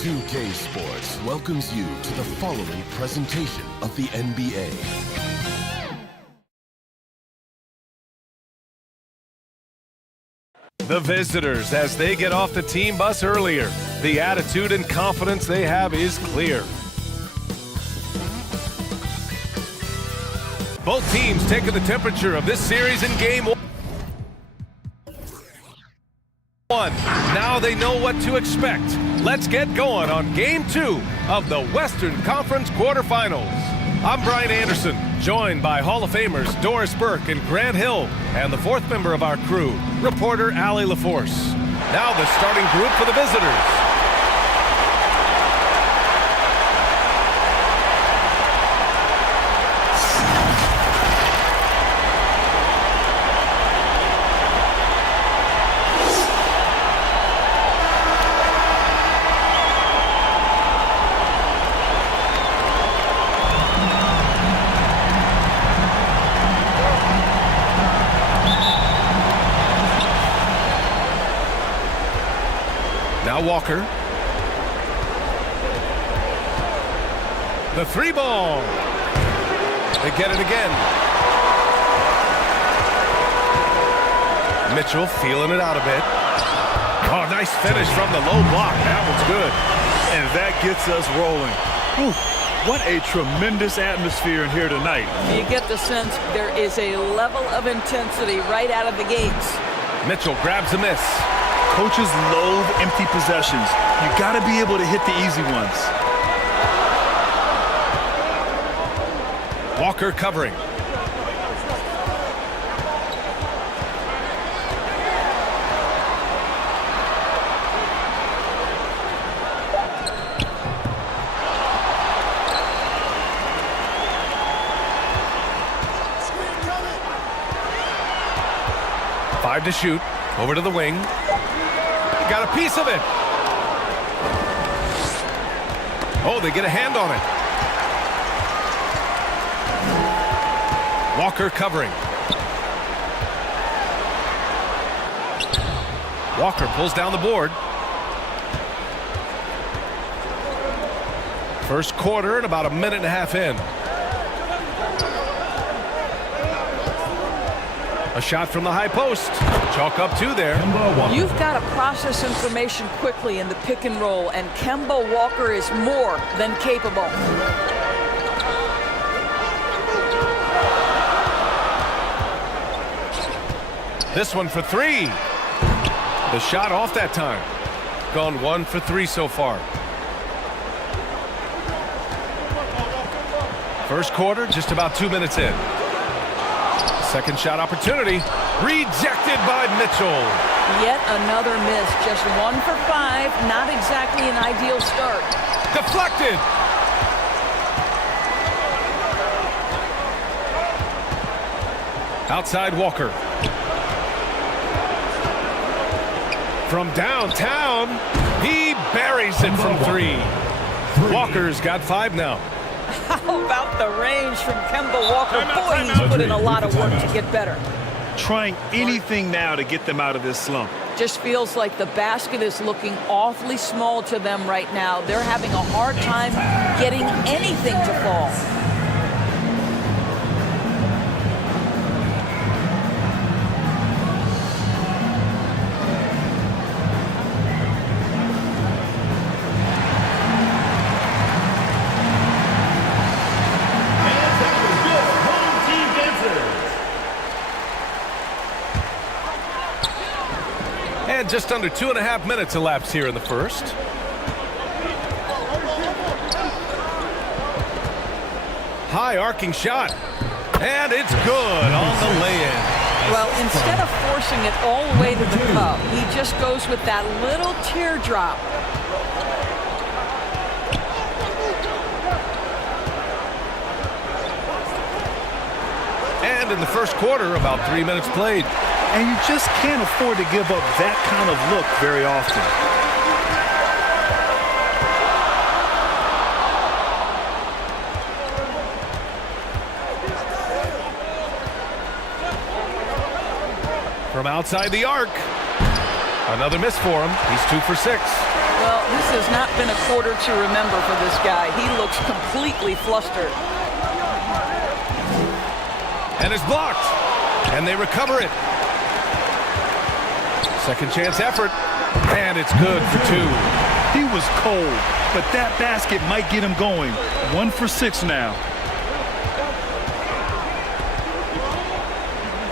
2K Sports welcomes you to the following presentation of the NBA. The visitors, as they get off the team bus earlier, the attitude and confidence they have is clear. Both teams taking the temperature of this series in game one. Now they know what to expect. Let's get going on game 2 of the Western Conference quarterfinals. I'm Brian Anderson, joined by Hall of Famers Doris Burke and Grant Hill, and the fourth member of our crew, reporter Allie LaForce. Now the starting group for the visitors. Now Walker. The 3 ball. They get it again. Mitchell feeling it out a bit. Oh, nice finish from the low block. That one's good. And that gets us rolling. Whew. What a tremendous atmosphere in here tonight. You get the sense there is a level of intensity right out of the gates. Mitchell grabs a miss. Coaches loathe empty possessions. You got to be able to hit the easy ones. Walker covering. Five to shoot. Over to the wing. Got a piece of it. Oh, they get a hand on it. Walker covering. Walker pulls down the board. First quarter and about a minute and a half in. A shot from the high post. Chalk up 2 there. You've got to process information quickly in the pick and roll, and Kemba Walker is more than capable. This one for 3. The shot off that time. Gone 1 for 3 so far. First quarter, just about 2 minutes in. Second shot opportunity. Rejected by Mitchell. Yet another miss. Just 1 for 5. Not exactly an ideal start. Deflected. Outside Walker. From downtown, he buries it from 3. Walker's got 5 now. How about the range from Kemba Walker? Boy, he's put in a lot of work to get better. Trying anything now to get them out of this slump. Just feels like the basket is looking awfully small to them right now. They're having a hard time getting anything to fall. And just under 2.5 minutes elapsed here in the first. High arcing shot. And it's good on the lay-in. Well, instead of forcing it all the way to the cup, he just goes with that little teardrop. And in the first quarter, about 3 minutes played. And you just can't afford to give up that kind of look very often. From outside the arc. Another miss for him. He's 2 for 6. Well, this has not been a quarter to remember for this guy. He looks completely flustered. And it's blocked. And they recover it. Second chance effort. And it's good for 2. He was cold, but that basket might get him going. 1 for 6 now.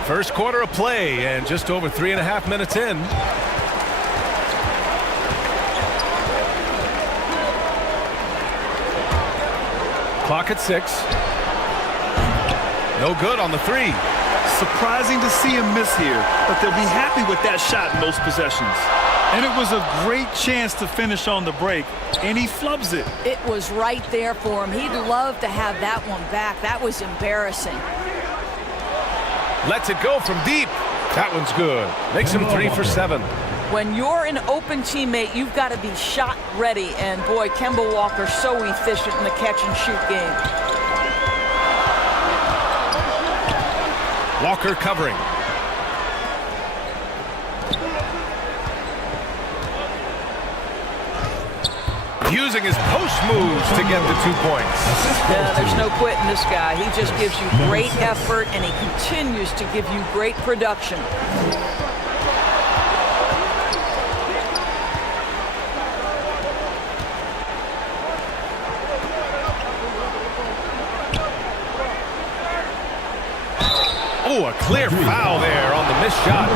First quarter of play and just over 3.5 minutes in. Clock at 6. No good on the 3. Surprising to see him miss here, but they'll be happy with that shot in those possessions. And it was a great chance to finish on the break, and he flubs it. It was right there for him. He'd love to have that one back. That was embarrassing. Lets it go from deep. That one's good. Makes him 3 for 7. When you're an open teammate, you've got to be shot ready. And boy, Kemba Walker's so efficient in the catch and shoot game. Walker covering. Using his post moves to get the 2 points. Yeah, there's no quitting this guy. He just gives you great effort, and he continues to give you great production. Oh, a clear foul there on the missed shot.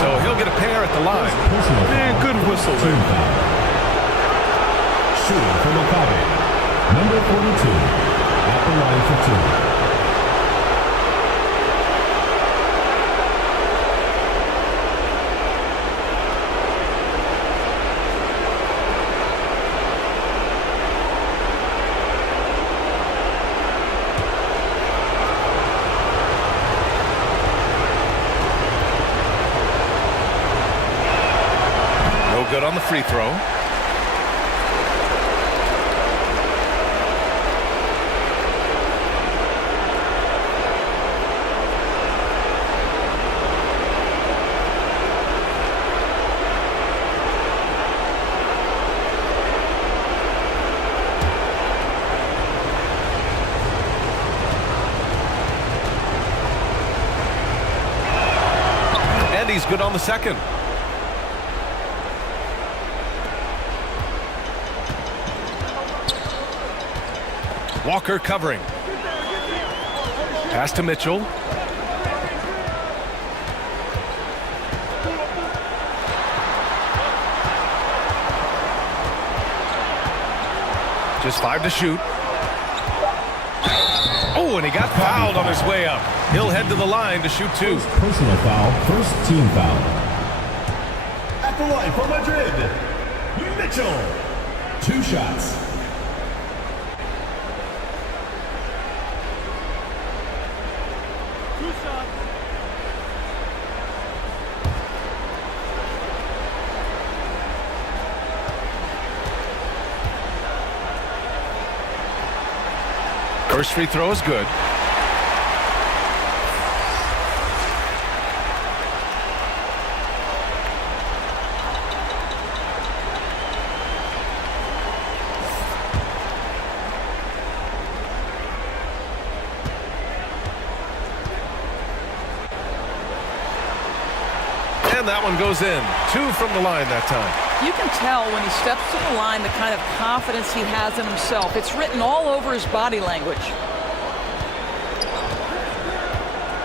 So he'll get a pair at the line. And good whistle there. Shooting for Maccabi, number 42, at the line for 2. No good on the free throw. He's good on the second. Walker covering. Pass to Mitchell. Just 5 to shoot. Oh, and he got fouled on his way up. He'll head to the line to shoot 2. Personal foul, first team foul. At the line for Madrid, Mitchell. 2 shots. First free throw is good. And that one goes in. 2 from the line that time. You can tell when he steps to the line the kind of confidence he has in himself. It's written all over his body language.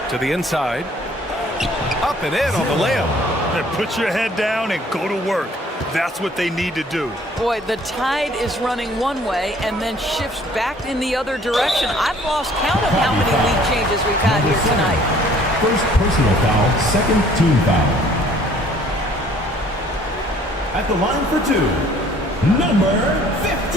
To the inside. Up and in on the layup. And put your head down and go to work. That's what they need to do. Boy, the tide is running one way and then shifts back in the other direction. I've lost count of how many lead changes we've had here tonight. First personal foul, second team foul. At the line for 2, number 15.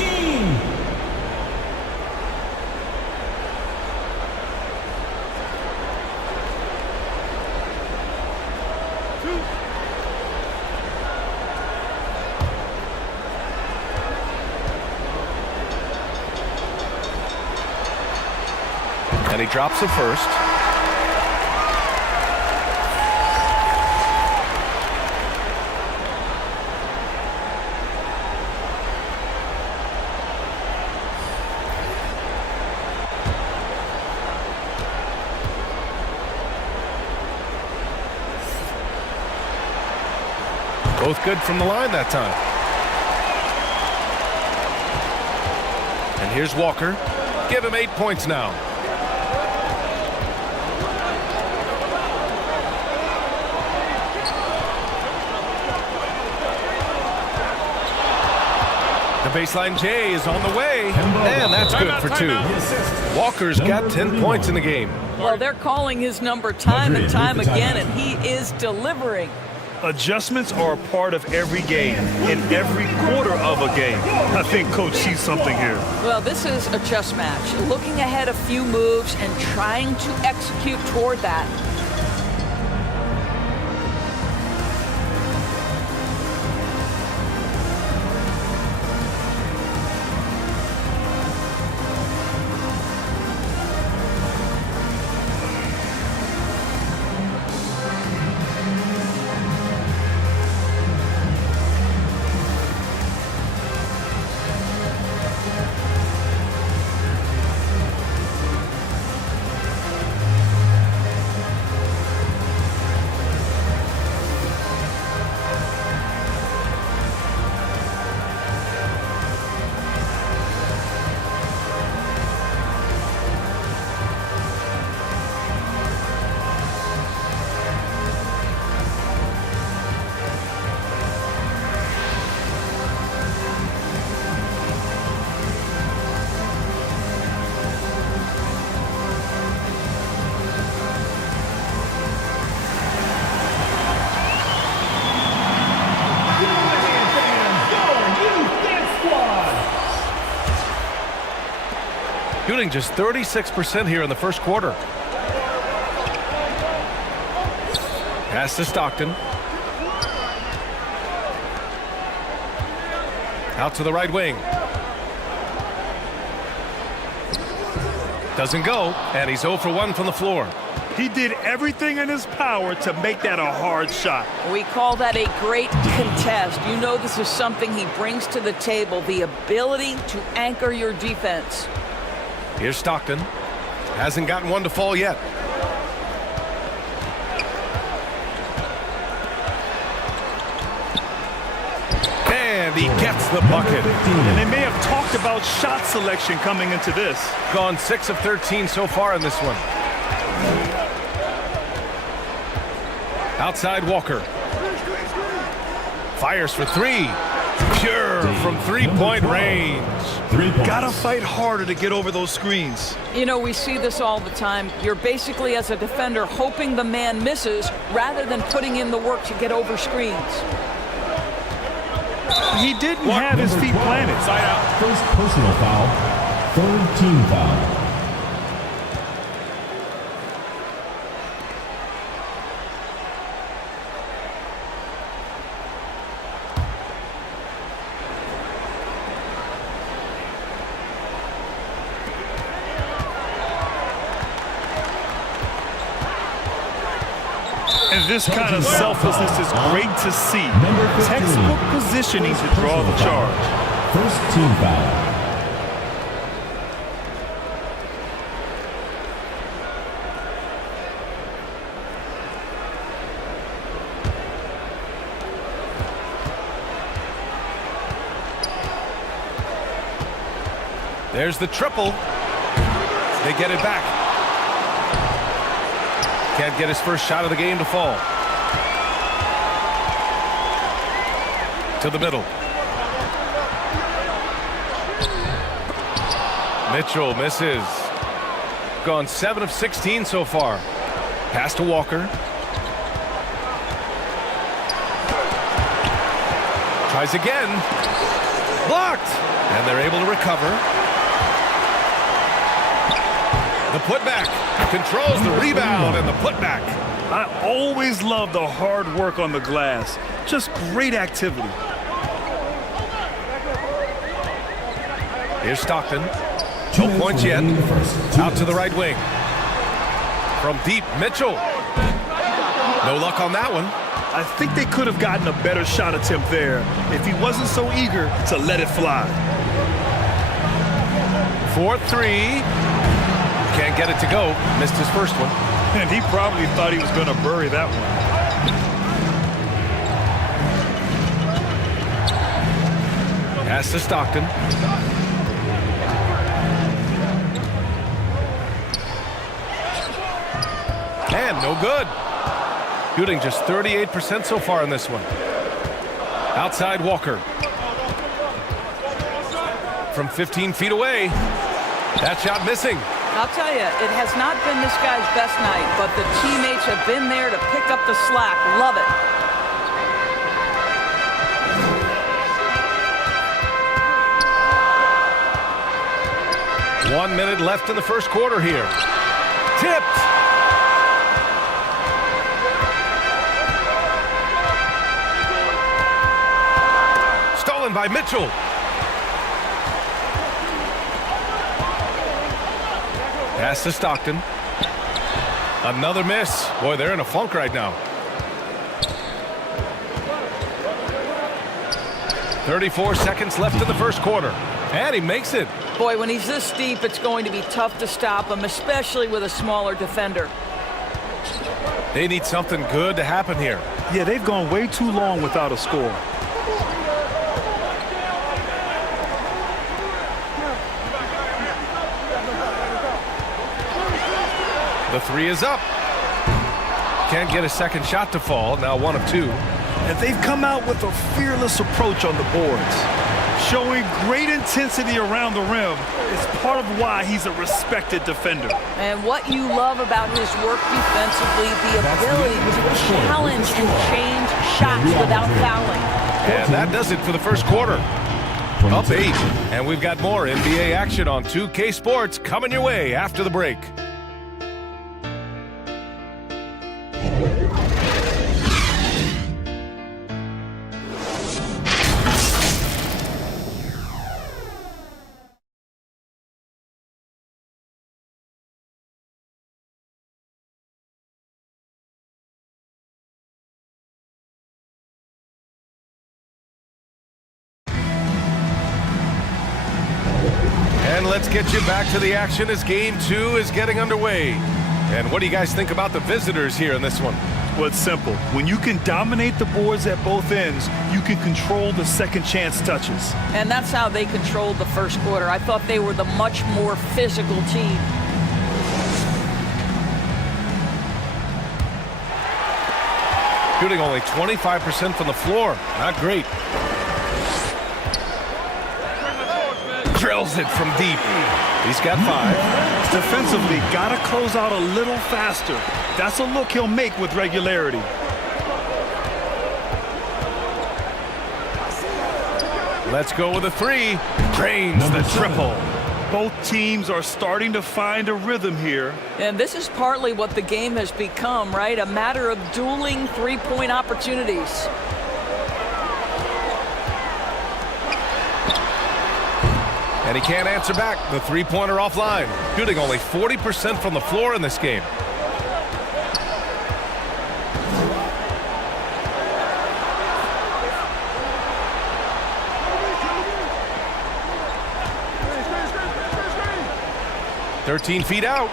And he drops it first. Both good from the line that time. And here's Walker. Give him 8 points now. The baseline J is on the way, and that's good for 2. Walker's got 10 points in the game. Well, they're calling his number time and time again, and he is delivering. Adjustments are a part of every game, in every quarter of a game. I think Coach sees something here. Well, this is a chess match. Looking ahead a few moves and trying to execute toward that. Shooting just 36% here in the first quarter. Pass to Stockton. Out to the right wing. Doesn't go, and he's 0 for 1 from the floor. He did everything in his power to make that a hard shot. We call that a great contest. You know this is something he brings to the table, the ability to anchor your defense. Here's Stockton. Hasn't gotten one to fall yet. And he gets the bucket. And they may have talked about shot selection coming into this. Gone 6 of 13 so far in this one. Outside Walker. Fires for 3. Pure from 3-point range. Gotta fight harder to get over those screens. You know, we see this all the time. You're basically, as a defender, hoping the man misses rather than putting in the work to get over screens. He didn't have his feet planted. Side out. First personal foul. Third team foul. And this kind of selflessness is great to see. Textbook positioning to draw the charge. First team foul. There's the triple. They get it back. Can't get his first shot of the game to fall. To the middle. Mitchell misses. Gone 7 of 16 so far. Pass to Walker. Tries again. Blocked. And they're able to recover. The putback. Controls the rebound and the putback. I always love the hard work on the glass. Just great activity. Here's Stockton. No points yet. Out to the right wing. From deep, Mitchell. No luck on that one. I think they could have gotten a better shot attempt there if he wasn't so eager to let it fly. 4-3. Can't get it to go. Missed his first one. And he probably thought he was going to bury that one. Pass to Stockton. And no good. Shooting just 38% so far in this one. Outside Walker. From 15 feet away. That shot missing. I'll tell you, it has not been this guy's best night, but the teammates have been there to pick up the slack. Love it. One minute left in the first quarter here. Tipped. Stolen by Mitchell. Pass to Stockton. Another miss. Boy, they're in a funk right now. 34 seconds left in the first quarter. And he makes it. Boy, when he's this deep, it's going to be tough to stop him, especially with a smaller defender. They need something good to happen here. Yeah, they've gone way too long without a score. The three is up. Can't get a second shot to fall. Now 1 of 2. And they've come out with a fearless approach on the boards. Showing great intensity around the rim is part of why he's a respected defender. And what you love about his work defensively, the ability to challenge and change shots without fouling. And that does it for the first quarter. Up 8. And we've got more NBA action on 2K Sports coming your way after the break. And let's get you back to the action as Game 2 is getting underway. And what do you guys think about the visitors here in this one? Well, it's simple. When you can dominate the boards at both ends, you can control the second chance touches. And that's how they controlled the first quarter. I thought they were the much more physical team. Shooting only 25% from the floor. Not great. Drills it from deep. He's got 5. Defensively, gotta close out a little faster. That's a look he'll make with regularity. Let's go with a 3. Drains the triple. Both teams are starting to find a rhythm here. And this is partly what the game has become, right? A matter of dueling three-point opportunities. And he can't answer back. The three-pointer offline. Shooting only 40% from the floor in this game. "13 feet out.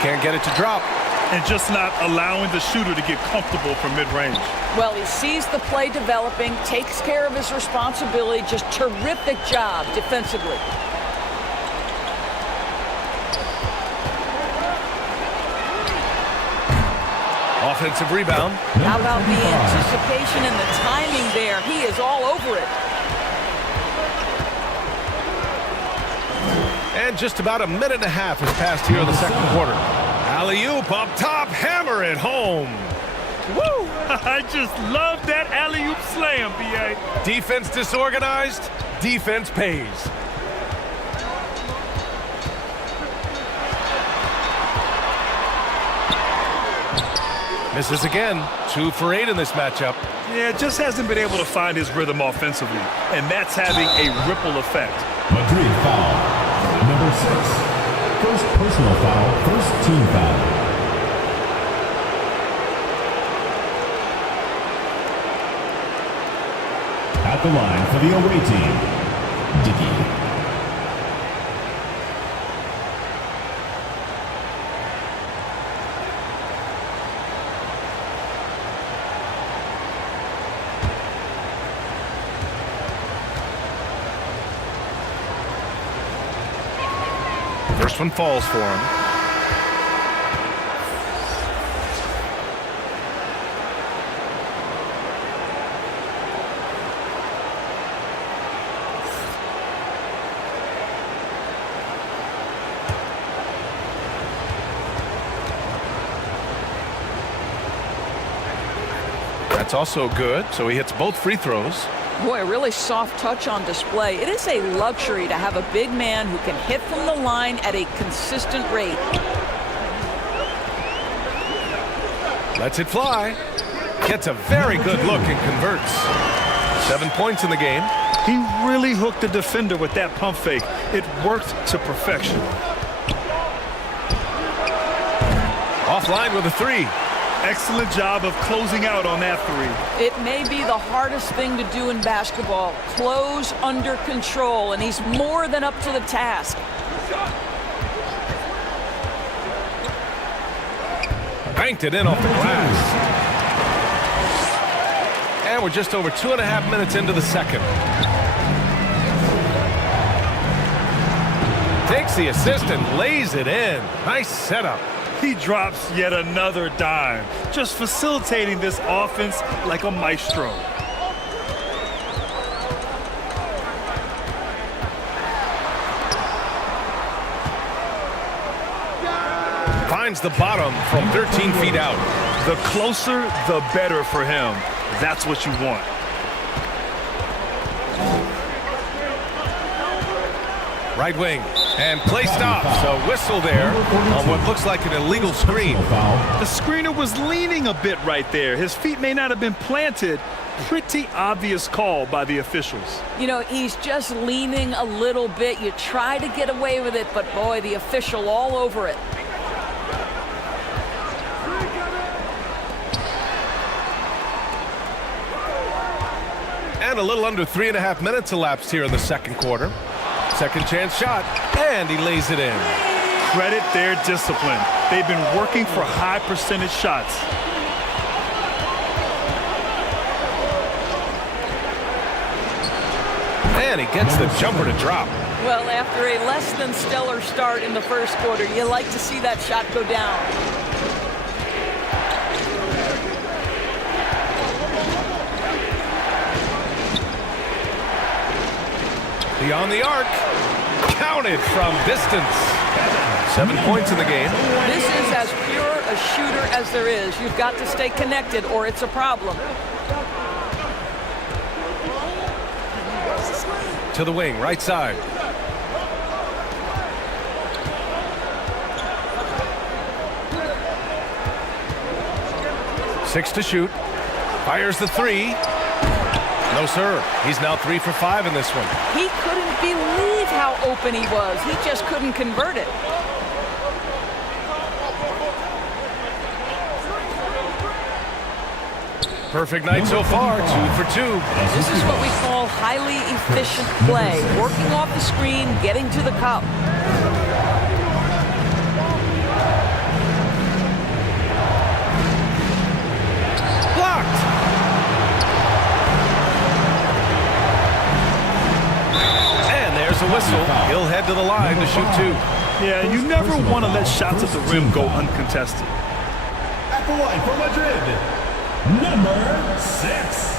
Can't get it to drop." And just not allowing the shooter to get comfortable from mid-range. Well, he sees the play developing, takes care of his responsibility. Just terrific job defensively. Offensive rebound. How about the anticipation and the timing there? He is all over it. And just about a minute and a half has passed here in the second quarter. Alley-oop up top, hammer it home. Woo! I just love that alley-oop slam, B.A. Defense disorganized, defense pays. Misses again. 2 for 8 in this matchup. Yeah, just hasn't been able to find his rhythm offensively, and that's having a ripple effect. Madrid foul. Number 6. First personal foul, first team foul. At the line for the away team, Dickey. First one falls for him. That's also good, so he hits both free throws. Boy, a really soft touch on display. It is a luxury to have a big man who can hit from the line at a consistent rate. Lets it fly. Gets a very good look and converts. 7 points in the game. He really hooked the defender with that pump fake. It worked to perfection. Offline with a three. Excellent job of closing out on that three. It may be the hardest thing to do in basketball. Close under control, and he's more than up to the task. Banked it in off the glass. And we're just over 2.5 minutes into the second. Takes the assist and lays it in. Nice setup. He drops yet another dime, just facilitating this offense like a maestro. Finds the bottom from 13 feet out. The closer, the better for him. That's what you want. Right wing. And play stops. A whistle there on what looks like an illegal screen. The screener was leaning a bit right there. His feet may not have been planted. Pretty obvious call by the officials. You know, he's just leaning a little bit. You try to get away with it, but boy, the official all over it. And a little under 3.5 minutes elapsed here in the second quarter. Second chance shot, and he lays it in. Credit their discipline. They've been working for high percentage shots. And he gets the jumper to drop. Well, after a less than stellar start in the first quarter, you like to see that shot go down. Beyond the arc. Counted from distance. 7 points in the game. This is as pure a shooter as there is. You've got to stay connected or it's a problem. To the wing, right side. Six to shoot. Fires the three. No, sir. He's now 3 for 5 in this one. He couldn't believe how open he was. He just couldn't convert it. Perfect night so far, 2 for 2. This is what we call highly efficient play. Working off the screen, getting to the cup. Blocked. And there's a whistle. He'll head to the line to shoot 2. Yeah, you never want to let shots at the rim go uncontested. At the line for Madrid, number 6.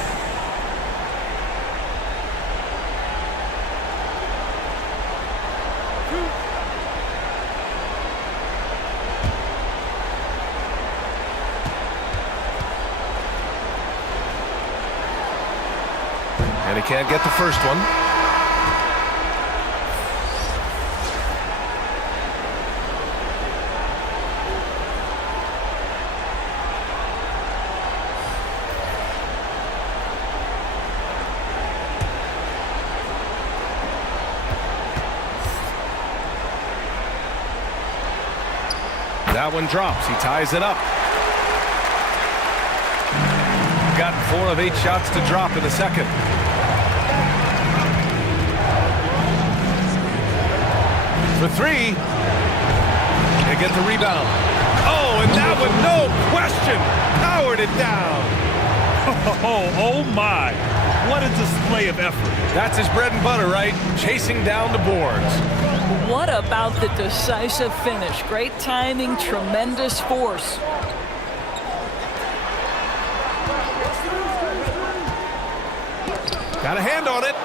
And he can't get the first one. That one drops. He ties it up. Got 4 of 8 shots to drop in the second. For 3. They get the rebound. Oh, and that one, no question, powered it down. Oh my. What a display of effort. That's his bread and butter, right? Chasing down the boards. What about the decisive finish? Great timing, tremendous force. Got a hand on it.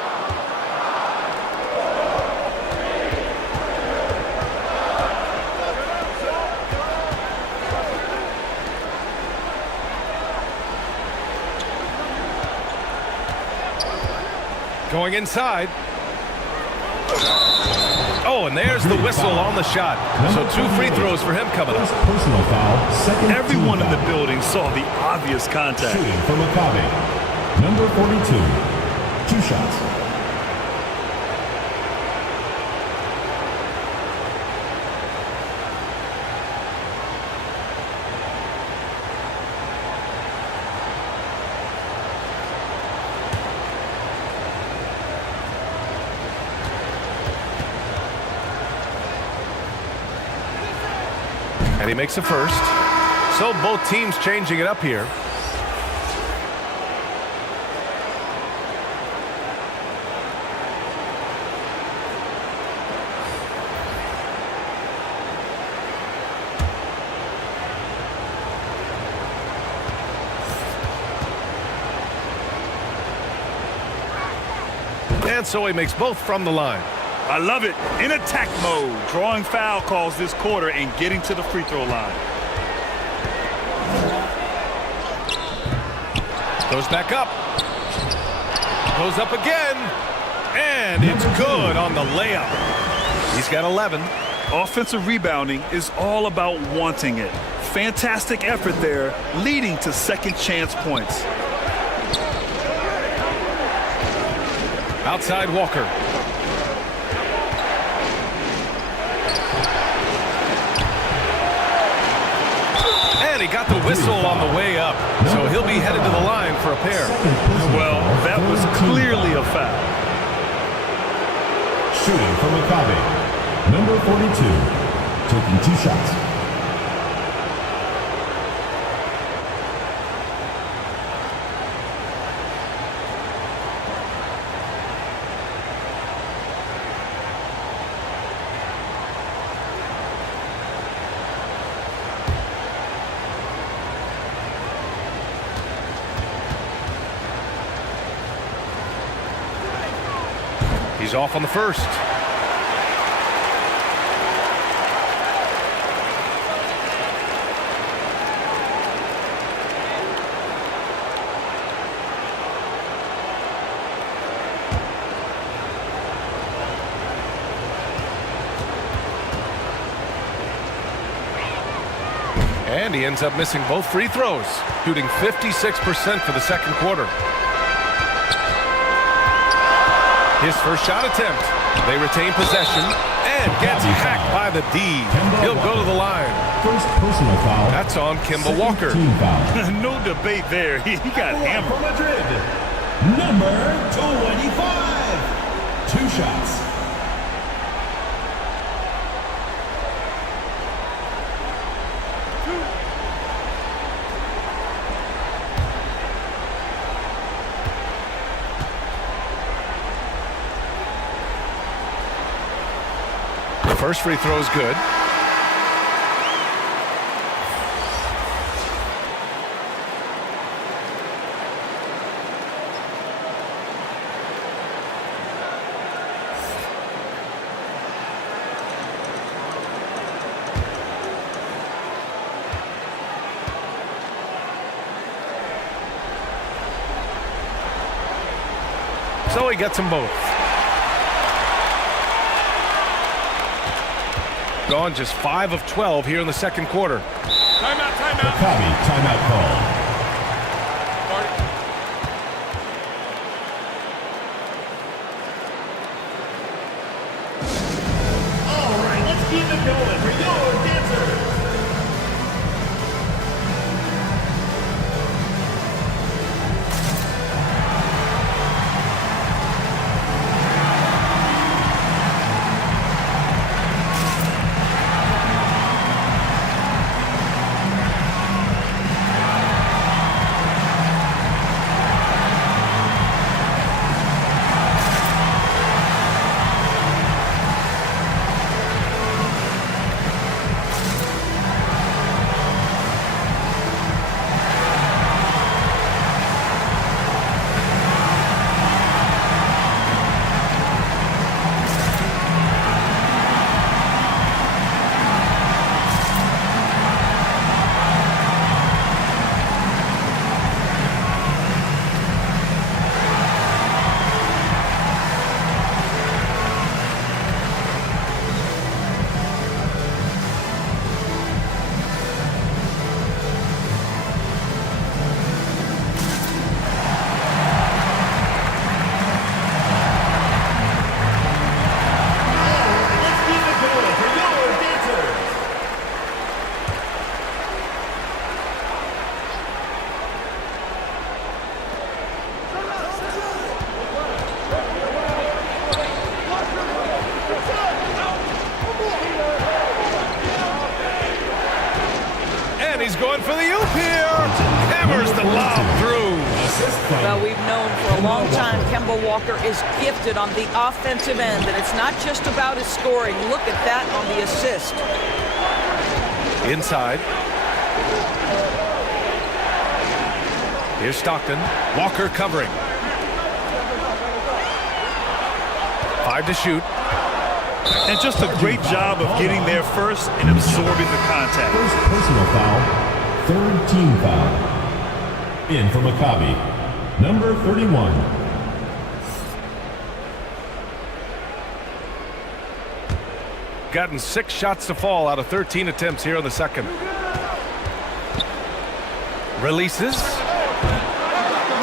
Going inside. Oh, and there's the whistle on the shot. So 2 free throws for him coming up. Personal foul, second Everyone team in the foul. building saw the obvious contact. Shooting for Maccabi. Number 42. 2 shots. And he makes a first. So both teams changing it up here. And so he makes both from the line. I love it. In attack mode, drawing foul calls this quarter and getting to the free throw line. Goes back up. Goes up again. And it's good on the layup. He's got 11. Offensive rebounding is all about wanting it. Fantastic effort there, leading to second chance points. Outside Walker. And he got the whistle on the way up. So he'll be headed to the line for a pair. Well, that was clearly a foul. Shooting for Maccabi. Number 42. Taking 2 shots. He's off on the first. And he ends up missing both free throws, shooting 56% for the second quarter. His first shot attempt. They retain possession and gets hacked by the D. He'll go to the line. First personal foul. That's on Kemba Walker. Team foul. No debate there. He got hammered. For Madrid. Number 25. 2 shots. First free throw is good. So he gets them both. Gone just 5 of 12 here in the second quarter. Timeout, timeout. Maccabi timeout call. All right, let's keep it going for your dancers. Well, we've known for a long time Kemba Walker is gifted on the offensive end, and it's not just about his scoring. Look at that on the assist. Inside. Here's Stockton. Walker covering. 5 to shoot. And just a great job of getting there first and absorbing the contact. First personal foul, third team foul. In for Maccabi, number 31. Gotten 6 shots to fall out of 13 attempts here in the second. Releases.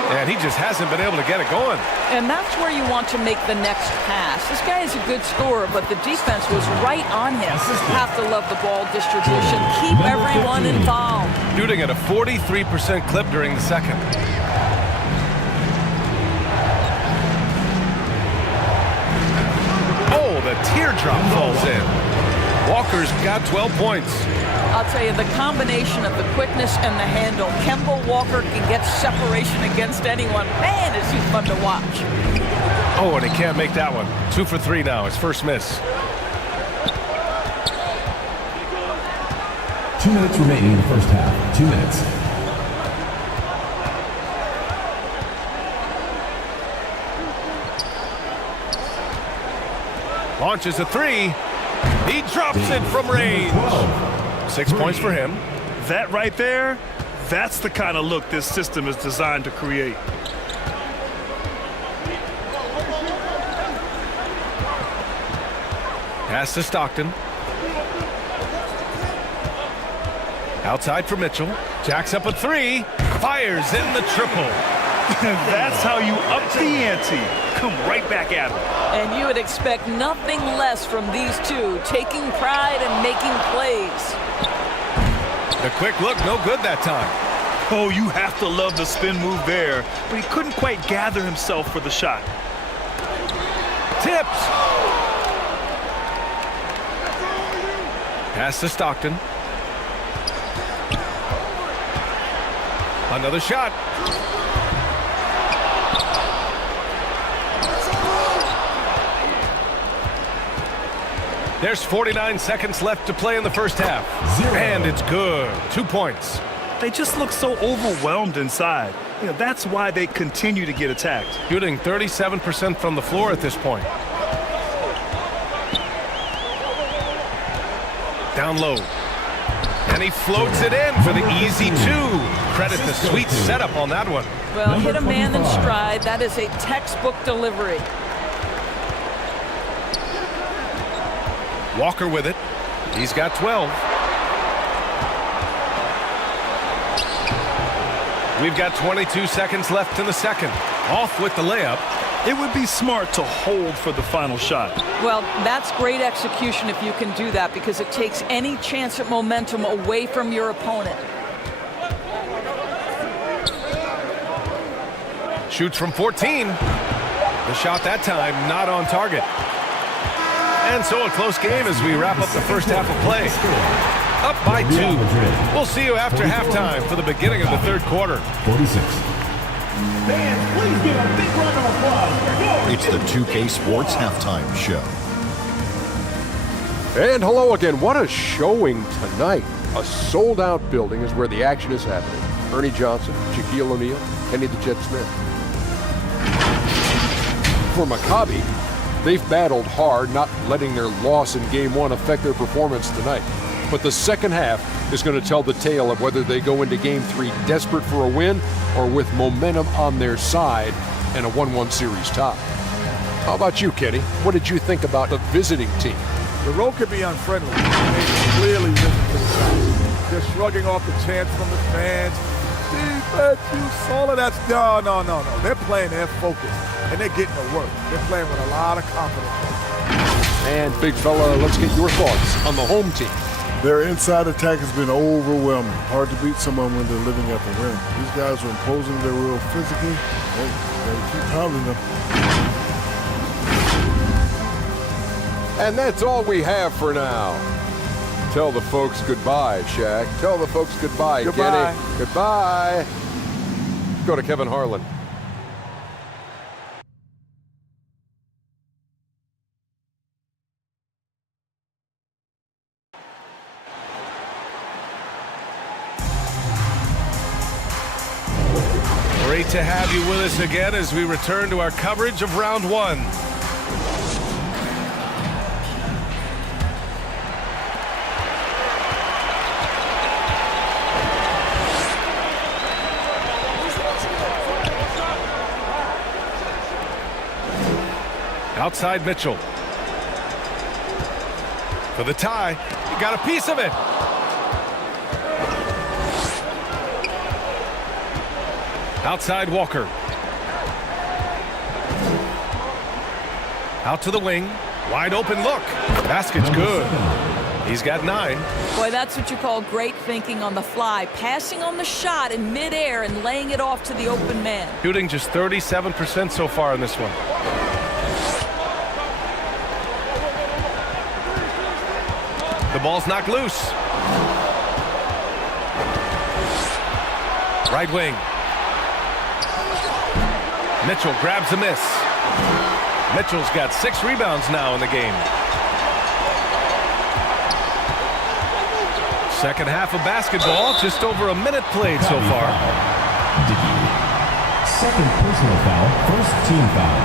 And he just hasn't been able to get it going. And that's where you want to make the next pass. This guy is a good scorer, but the defense was right on him. Have to love the ball distribution. Keep everyone involved. Shooting at a 43% clip during the second. Oh, the teardrop falls in. Walker's got 12 points. I'll tell you, the combination of the quickness and the handle, Kemba Walker can get separation against anyone. Man, is he fun to watch. Oh, and he can't make that one. 2 for 3 now, his first miss. 2 minutes remaining in the first half. 2 minutes. Launches a 3. He drops it from range. 6 points for him. That right there, that's the kind of look this system is designed to create. Pass to Stockton. Outside for Mitchell. Jacks up a 3. Fires in the triple. That's how you up the ante. Come right back at him. And you would expect nothing less from these two, taking pride and making plays. The quick look, no good that time. Oh, you have to love the spin move there, but he couldn't quite gather himself for the shot. Tips. Pass to Stockton. Another shot. There's 49 seconds left to play in the first half. And it's good. 2 points. They just look so overwhelmed inside. You know, that's why they continue to get attacked. Shooting 37% from the floor at this point. Down low. And he floats it in for the easy 2. Credit the sweet setup on that one. Well, hit a man in stride. That is a textbook delivery. Walker with it. He's got 12. We've got 22 seconds left in the second. Off with the layup. It would be smart to hold for the final shot. Well, that's great execution if you can do that, because it takes any chance at momentum away from your opponent. Shoots from 14. The shot that time not on target. And so a close game as we wrap up the first half of play. Up by 2. We'll see you after halftime for the beginning of the third quarter. 46. Fans, please give a big round of applause for your It's the 2K Sports Halftime Show. And hello again. What a showing tonight. A sold-out building is where the action is happening. Ernie Johnson, Shaquille O'Neal, Kenny the Jet Smith. For Maccabi, they've battled hard, not letting their loss in Game 1 affect their performance tonight. But the second half is going to tell the tale of whether they go into Game 3 desperate for a win or with momentum on their side and a 1-1 series tie. How about you, Kenny? What did you think about the visiting team? The road could be unfriendly. They clearly listen to the fans. They're shrugging off the chants from the fans. Defense, you all of that. No. They're playing their focus, and they're getting to work. They're playing with a lot of confidence. And, big fella, let's get your thoughts on the home team. Their inside attack has been overwhelming. Hard to beat someone when they're living at the rim. These guys are imposing their will physically. Hey, gotta keep pounding them. And that's all we have for now. Tell the folks goodbye, Shaq. Tell the folks goodbye, Goodbye. Kenny. Goodbye. Go to Kevin Harlan. Great to have you with us again as we return to our coverage of round one. Outside Mitchell. For the tie. He got a piece of it. Outside Walker. Out to the wing. Wide open look. Basket's good. He's got 9. Boy, that's what you call great thinking on the fly. Passing on the shot in midair and laying it off to the open man. Shooting just 37% so far in this one. The ball's knocked loose. Right wing. Mitchell grabs a miss. Mitchell's got 6 rebounds now in the game. Second half of basketball, just over a minute played so far. Second personal foul, first team foul.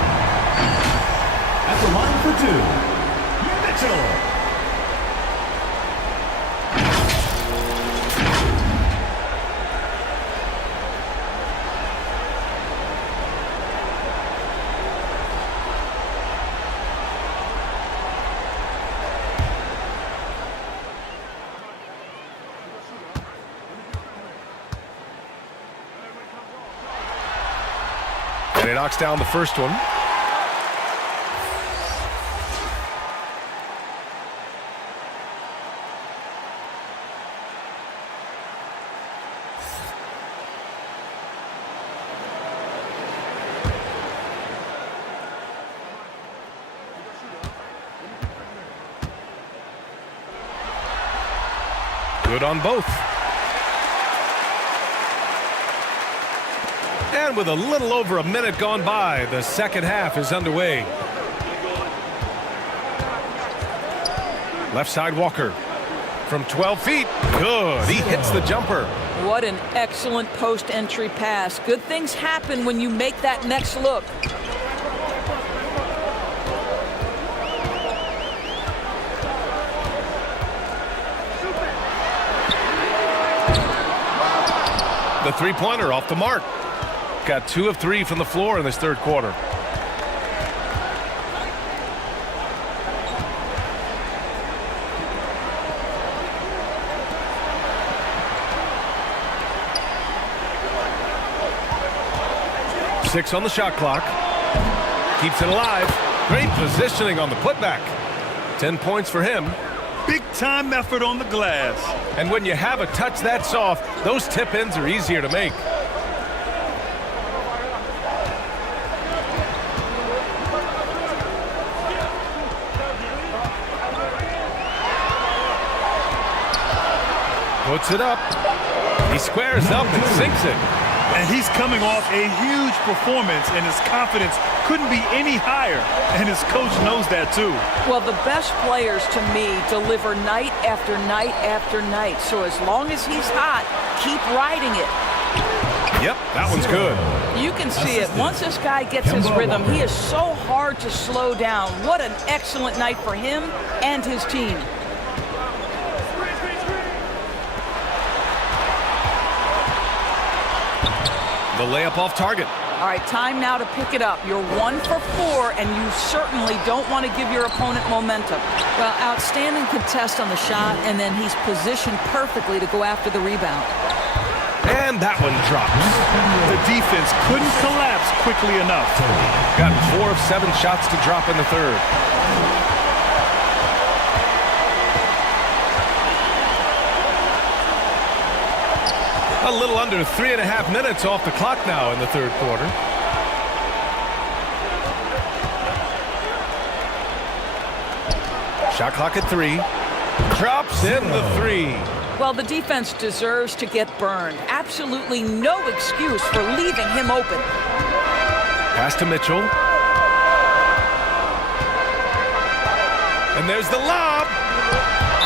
At the line for 2, Mitchell. And he knocks down the first one. Good on both. And with a little over a minute gone by, the second half is underway. Left side Walker. From 12 feet. Good. He hits the jumper. What an excellent post-entry pass. Good things happen when you make that next look. The three-pointer off the mark. Got 2 of 3 from the floor in this third quarter. Six on the shot clock. Keeps it alive. Great positioning on the putback. 10 points for him. Big time effort on the glass. And when you have a touch that soft, those tip-ins are easier to make. Puts it up. He squares up and sinks it. And he's coming off a huge performance, and his confidence couldn't be any higher. And his coach knows that, too. Well, the best players, to me, deliver night after night after night. So as long as he's hot, keep riding it. Yep, that one's good. You can see it. Once this guy gets his rhythm, he is so hard to slow down. What an excellent night for him and his team. The layup off target. All right, time now to pick it up. You're 1 for 4, and you certainly don't want to give your opponent momentum. Well, outstanding contest on the shot, and then he's positioned perfectly to go after the rebound. And that one drops. The defense couldn't collapse quickly enough. Got 4 of 7 shots to drop in the third. A little under 3.5 minutes off the clock now in the third quarter. Shot clock at 3. Drops in the 3. Well, the defense deserves to get burned. Absolutely no excuse for leaving him open. Pass to Mitchell. And there's the lob.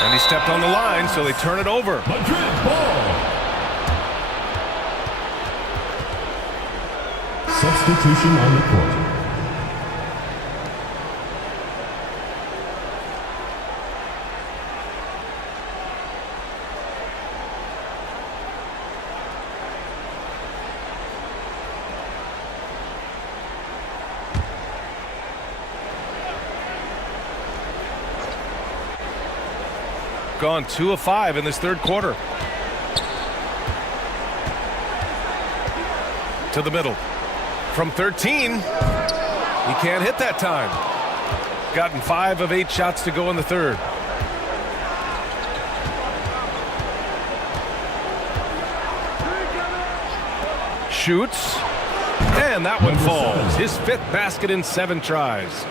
And he stepped on the line, so they turn it over. Madrid ball. Substitution on the court. Gone 2 of 5 in this third quarter. To the middle. From 13. He can't hit that time. Gotten 5 of 8 shots to go in the third. Shoots. And that one falls. His 5th basket in 7 tries.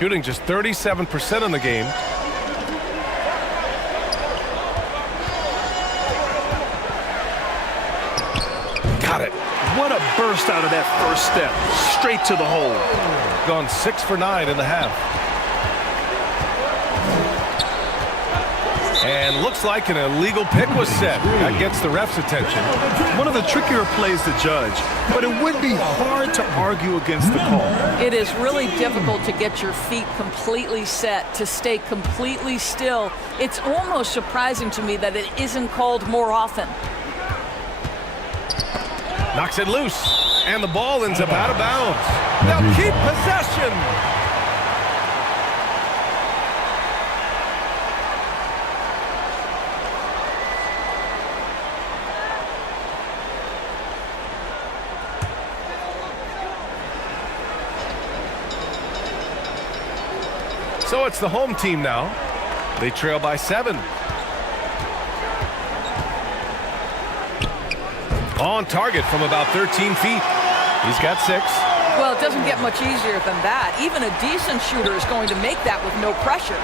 Shooting just 37% in the game. Got it. What a burst out of that first step. Straight to the hole. Gone 6 for 9 in the half. And looks like an illegal pick was set. That gets the ref's attention. One of the trickier plays to judge, but it would be hard to argue against the call. It is really difficult to get your feet completely set, to stay completely still. It's almost surprising to me that it isn't called more often. Knocks it loose, and the ball ends up out of bounds. They'll keep possession. So it's the home team now. They trail by 7. On target from about 13 feet. He's got 6. Well, it doesn't get much easier than that. Even a decent shooter is going to make that with no pressure.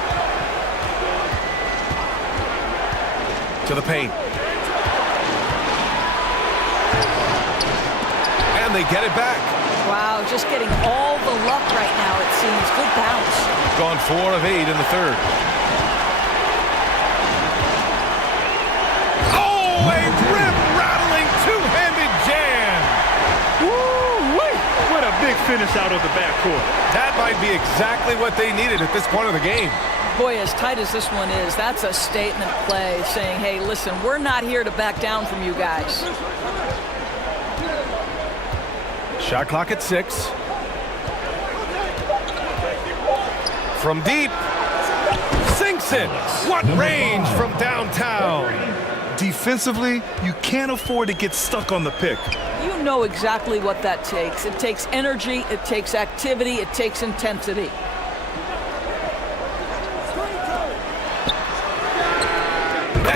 To the paint. And they get it back. Wow, just getting all the luck right now, it seems. Good bounce. Gone 4 of 8 in the third. Oh, a rim-rattling two-handed jam. Woo-wee! What a big finish out of the backcourt. That might be exactly what they needed at this point of the game. Boy, as tight as this one is, that's a statement play saying, hey, listen, we're not here to back down from you guys. Shot clock at 6. From deep. Sinks it. What range from downtown. Defensively, you can't afford to get stuck on the pick. You know exactly what that takes. It takes energy, it takes activity, it takes intensity.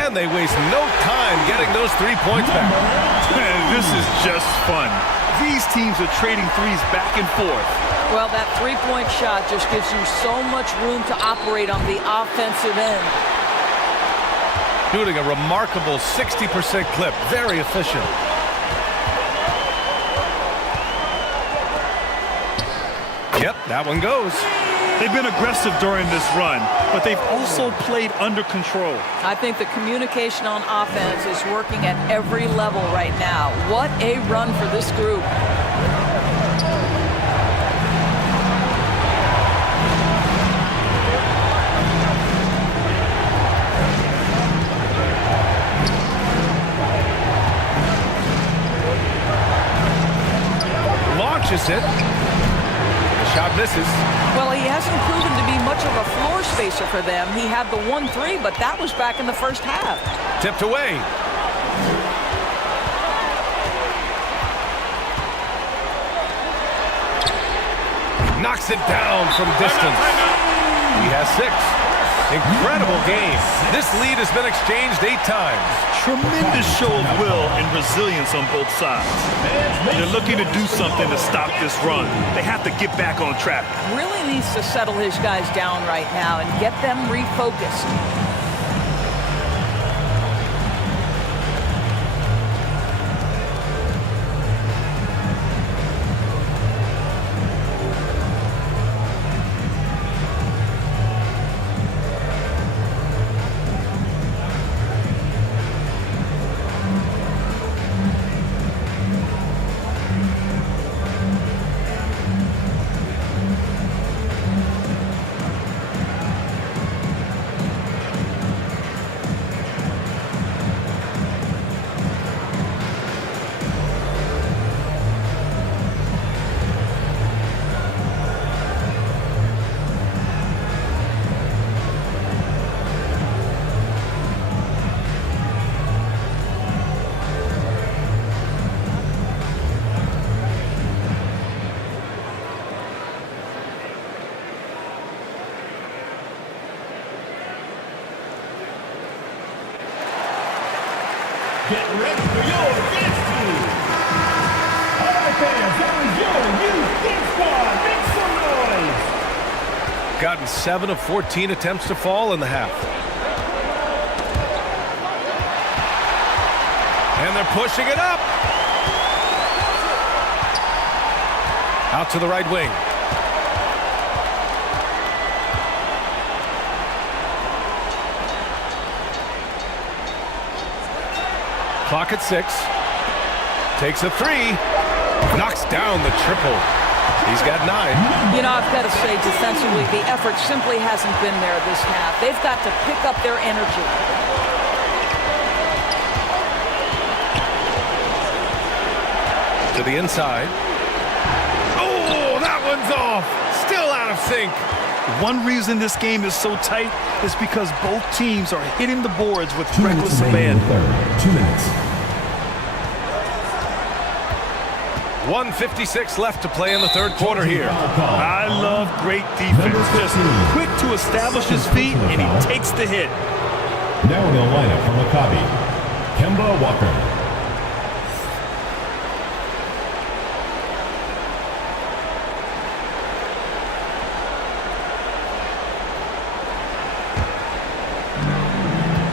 And they waste no time getting those 3 points back. This is just fun. These teams are trading threes back and forth. Well, that three-point shot just gives you so much room to operate on the offensive end. Shooting a remarkable 60% clip. Very efficient. Yep, that one goes. They've been aggressive during this run, but they've also played under control. I think the communication on offense is working at every level right now. What a run for this group. Launches it. The shot misses. Well, he hasn't proven to be much of a floor spacer for them. He had the 1-3, but that was back in the first half. Tipped away. Knocks it down from distance. He has 6. Incredible game. This lead has been exchanged 8 times. Tremendous show of will and resilience on both sides. They're looking to do something to stop this run. They have to get back on track. Really needs to settle his guys down right now and get them refocused. gotten 7 of 14 attempts to fall in the half. And they're pushing it up. Out to the right wing. Clock at 6. Takes a 3. Knocks down the triple. He's got 9. You know, I've got to say, defensively, the effort simply hasn't been there this half. They've got to pick up their energy. To the inside. Oh, that one's off. Still out of sync. One reason this game is so tight is because both teams are hitting the boards with reckless abandon. 2 minutes. 1:56 left to play in the third quarter here. I love great defense. Just quick to establish his feet, and he takes the hit. Now in the lineup from Maccabi, Kemba Walker.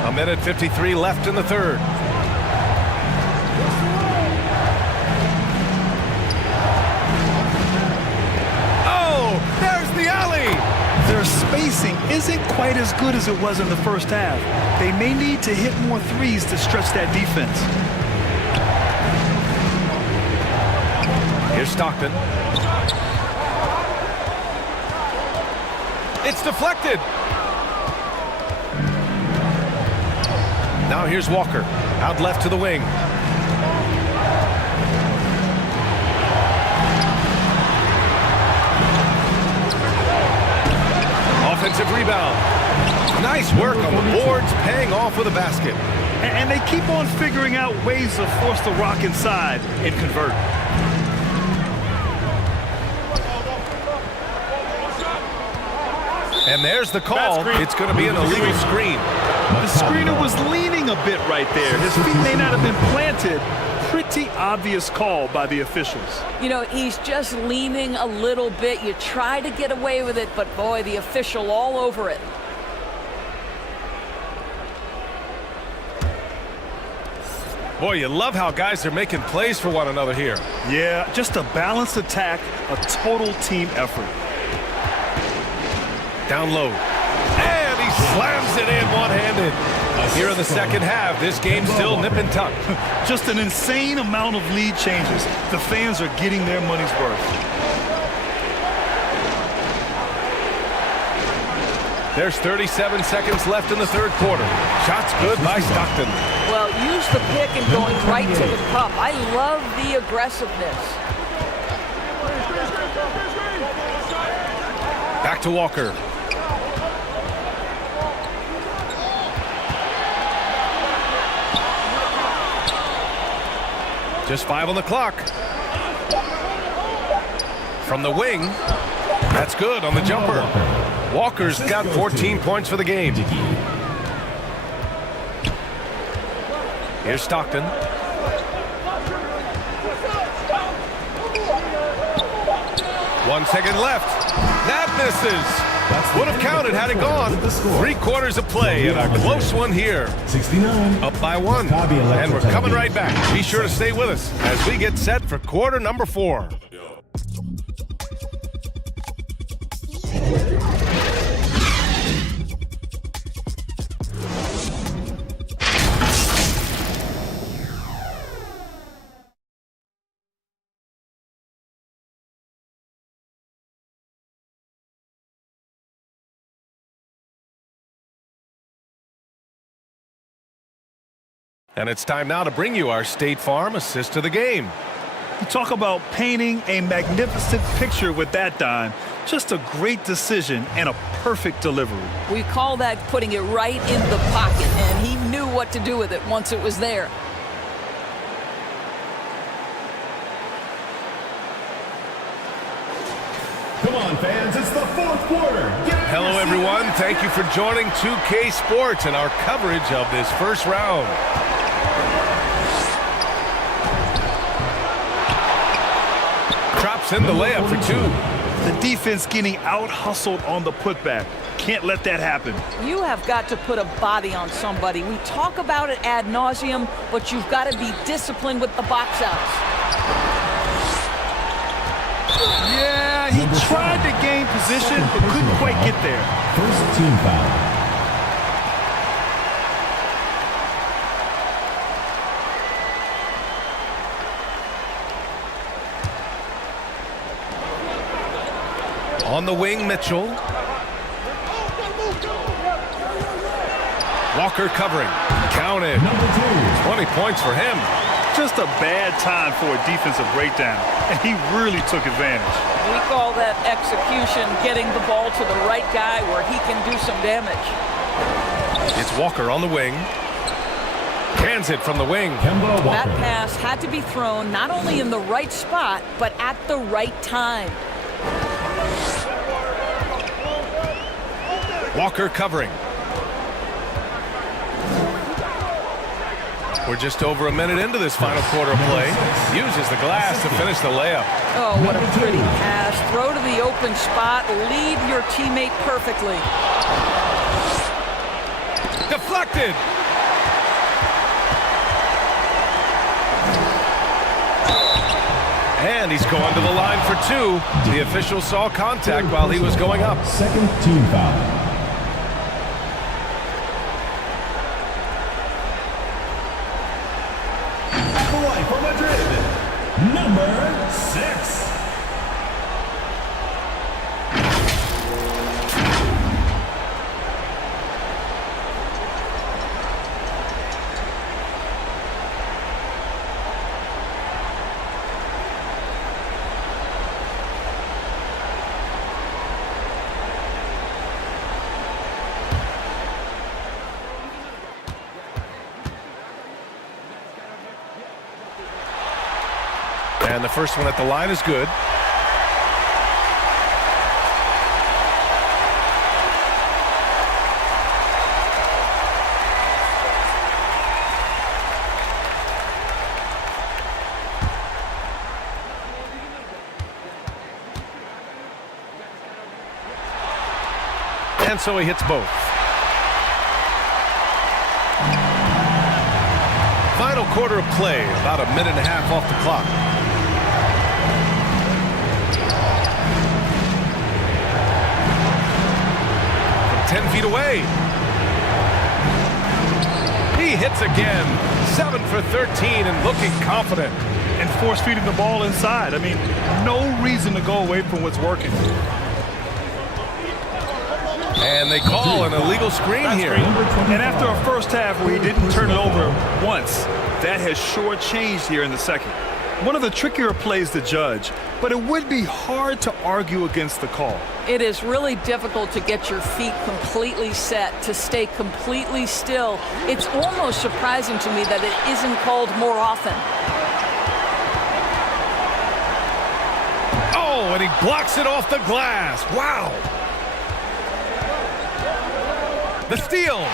A minute 53 left in the third. Their spacing isn't quite as good as it was in the first half. They may need to hit more threes to stretch that defense. Here's Stockton. It's deflected. Now here's Walker. Out left to the wing. Offensive rebound. Nice work on the boards, paying off with a basket. And they keep on figuring out ways to force the rock inside and convert. And there's the call. It's going to be an illegal screen. The screener was leaning a bit right there. His feet may not have been planted. Pretty obvious call by the officials. You know, he's just leaning a little bit. You try to get away with it, but boy, the official all over it. Boy, you love how guys are making plays for one another here. Yeah, just a balanced attack, a total team effort. Down low. And he slams it in one-handed. Here in the second half, this game's still nip and tuck. Just an insane amount of lead changes. The fans are getting their money's worth. There's 37 seconds left in the third quarter. Shots good by Stockton. Well, use the pick and going right to the cup. I love the aggressiveness. Back to Walker. Just 5 on the clock. From the wing. That's good on the jumper. Walker's got 14 points for the game. Here's Stockton. One second left. That misses. Would have counted had it gone. 3 quarters of play and a close one here. 69. Up by 1. And we're coming right back. Be sure to stay with us as we get set for quarter number 4. And it's time now to bring you our State Farm assist to the game. You talk about painting a magnificent picture with that dime. Just a great decision and a perfect delivery. We call that putting it right in the pocket, and he knew what to do with it once it was there. Come on, fans, it's the fourth quarter. Hello, everyone. Thank you for joining 2K Sports and our coverage of this first round. Drops in the layup for 2. The defense getting out-hustled on the putback. Can't let that happen. You have got to put a body on somebody. We talk about it ad nauseum, but you've got to be disciplined with the box outs. Yeah, he tried to gain position, but couldn't quite get there. First team foul. On the wing, Mitchell. Walker covering. Counted. 20 points for him. Just a bad time for a defensive breakdown, and he really took advantage. We call that execution, getting the ball to the right guy where he can do some damage. It's Walker on the wing. Hands it from the wing. That pass had to be thrown not only in the right spot, but at the right time. Walker covering. We're just over a minute into this final quarter of play. Uses the glass to finish the layup. Oh, what a pretty pass. Throw to the open spot. Lead your teammate perfectly. Deflected. And he's going to the line for two. The official saw contact while he was going up. Second team foul. For Madrid, number 6. And the first one at the line is good. And so he hits both. Final quarter of play, about a minute and a half off the clock. 10 feet away. He hits again. 7 for 13 and looking confident. And force-feeding the ball inside. I mean, no reason to go away from what's working. And they call an illegal screen here. And after a first half where he didn't turn it over once, that has sure changed here in the second. One of the trickier plays to judge, but it would be hard to argue against the call. It is really difficult to get your feet completely set, to stay completely still. It's almost surprising to me that it isn't called more often. Oh, and he blocks it off the glass. Wow. The steal.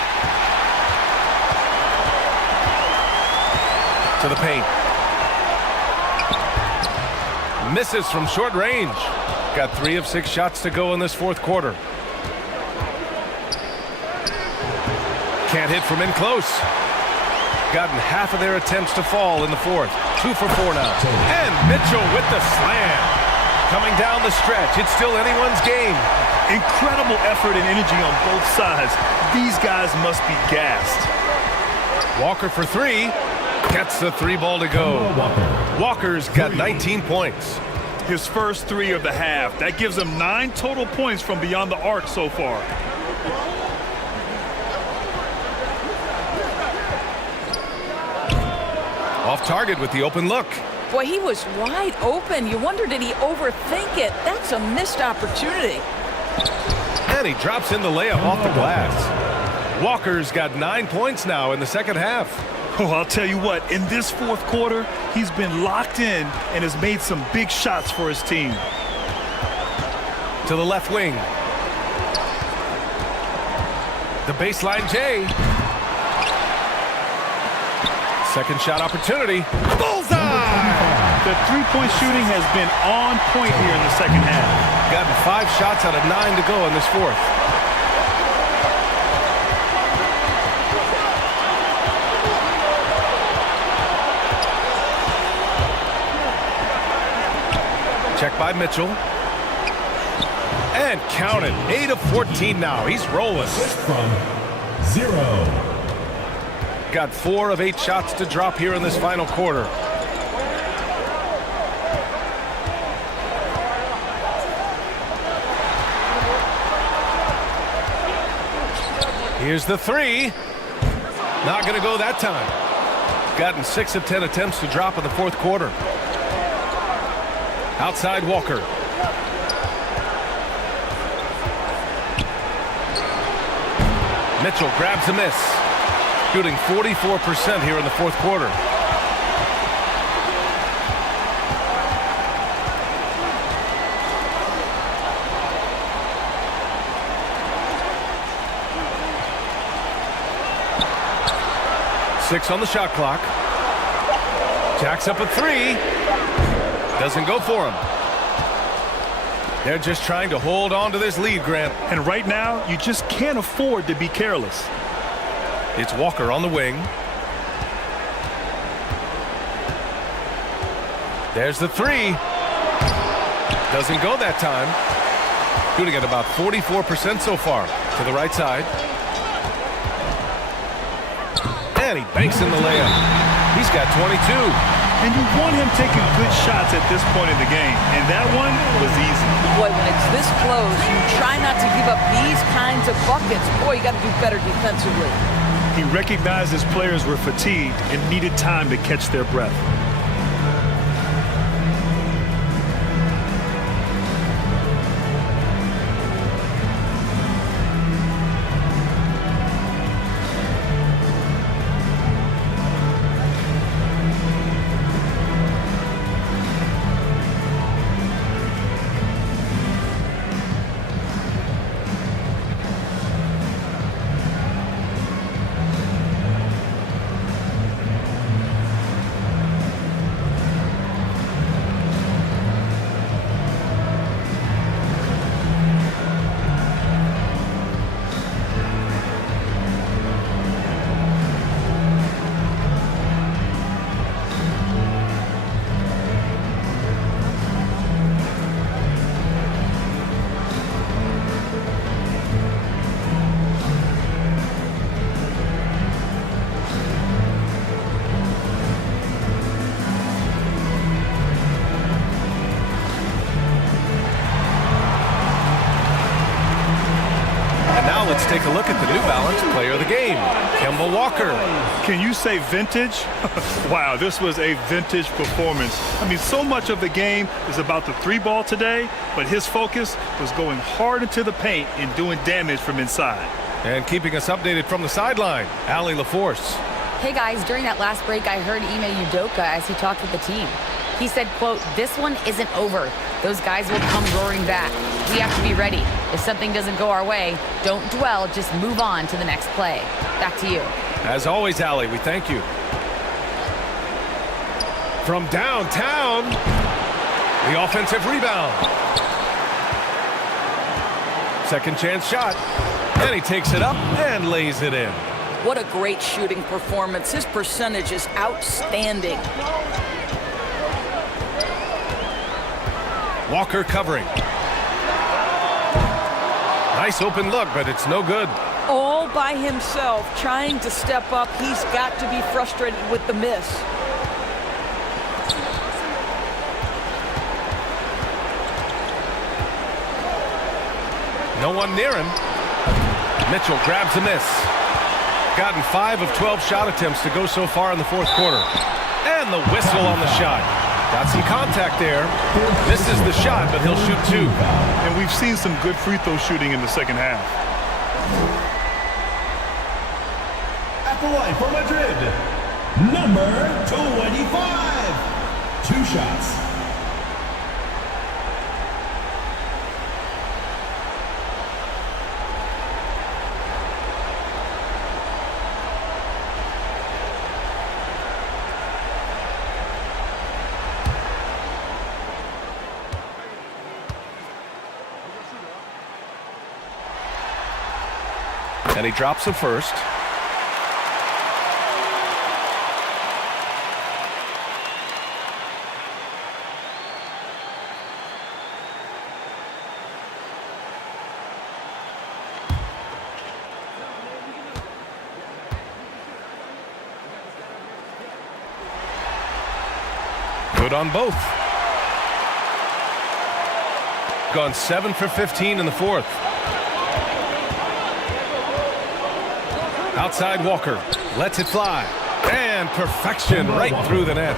To the paint. Misses from short range. Got 3 of 6 shots to go in this fourth quarter. Can't hit from in close. Gotten half of their attempts to fall in the fourth. 2 for 4 now. And Mitchell with the slam. Coming down the stretch. It's still anyone's game. Incredible effort and energy on both sides. These guys must be gassed. Walker for 3. Gets the 3 ball to go. Walker's got 19 points. His first 3 of the half. That gives him 9 total points from beyond the arc so far. Off target with the open look. Boy, he was wide open. You wonder, did he overthink it? That's a missed opportunity. And he drops in the layup off the glass. Walker's got 9 points now in the second half. Oh, I'll tell you what, in this fourth quarter, he's been locked in and has made some big shots for his team. To the left wing. The baseline J. Second shot opportunity. Bullseye! The three-point shooting has been on point here in the second half. Gotten 5 shots out of 9 to go in this fourth. Check by Mitchell. And counted. 8 of 14 now. He's rolling. From 0. Got 4 of 8 shots to drop here in this final quarter. Here's the 3. Not going to go that time. Gotten 6 of 10 attempts to drop in the fourth quarter. Outside Walker. Mitchell grabs a miss. Shooting 44% here in the fourth quarter. Six on the shot clock. Jacks up a 3. Doesn't go for him. They're just trying to hold on to this lead, Grant. And right now, you just can't afford to be careless. It's Walker on the wing. There's the 3. Doesn't go that time. Shooting at about 44% so far. To the right side. And he banks in the layup. He's got 22. And you want him taking good shots at this point in the game. And that one was easy. Boy, when it's this close, you try not to give up these kinds of buckets. Boy, you got to do better defensively. He recognized his players were fatigued and needed time to catch their breath. Let's take a look at the New Balance player of the game, Kemba Walker. Can you say vintage? Wow, this was a vintage performance. I mean, so much of the game is about the 3-ball today, but his focus was going hard into the paint and doing damage from inside. And keeping us updated from the sideline, Allie LaForce. Hey guys, during that last break, I heard Ime Udoka as he talked with the team. He said, quote, "This one isn't over. Those guys will come roaring back. We have to be ready. If something doesn't go our way, don't dwell, just move on to the next play." Back to you. As always, Allie, we thank you. From downtown, the offensive rebound. Second chance shot. And he takes it up and lays it in. What a great shooting performance. His percentage is outstanding. Walker covering. Nice open look, but it's no good. All by himself, trying to step up. He's got to be frustrated with the miss. No one near him. Mitchell grabs a miss. Gotten 5 of 12 shot attempts to go so far in the fourth quarter. And the whistle on the shot. Got some contact there. Misses the shot, but he'll shoot 2. And we've seen some good free throw shooting in the second half. At the line for Madrid, number 25. 2 shots. And he drops the first. Good on both. Gone 7 for 15 in the fourth. Outside Walker. Lets it fly. And perfection right through the net.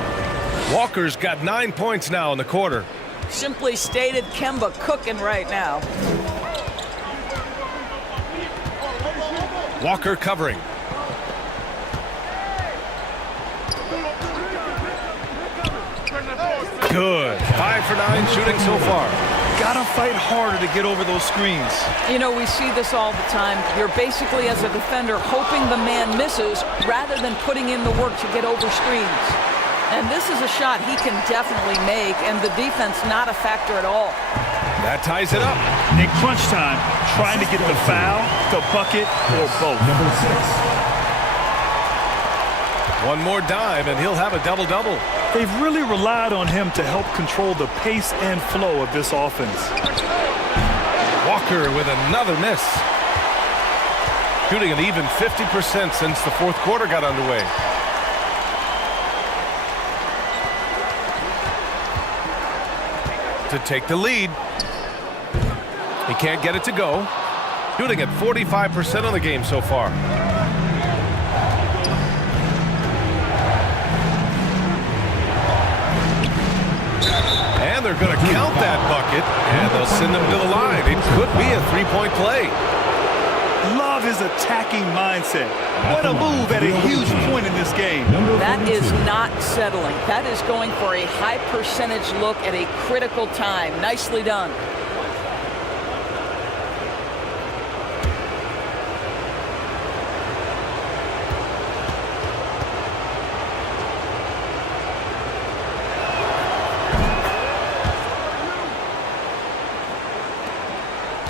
Walker's got 9 points now in the quarter. Simply stated, Kemba cooking right now. Walker covering. Good. 5 for 9 shooting so far. Gotta fight harder to get over those screens. You know, we see this all the time. You're basically, as a defender, hoping the man misses rather than putting in the work to get over screens. And this is a shot he can definitely make, and the defense not a factor at all. That ties it up. In crunch time, trying to get the foul, the bucket, or both. Number 6. One more dive, and he'll have a double-double. They've really relied on him to help control the pace and flow of this offense. Walker with another miss. Shooting an even 50% since the fourth quarter got underway. To take the lead. He can't get it to go. Shooting at 45% of the game so far. And they're going to count that bucket, and they'll send him to the line. It could be a three-point play. Love his attacking mindset. What a move at a huge point in this game. That is not settling. That is going for a high percentage look at a critical time. Nicely done.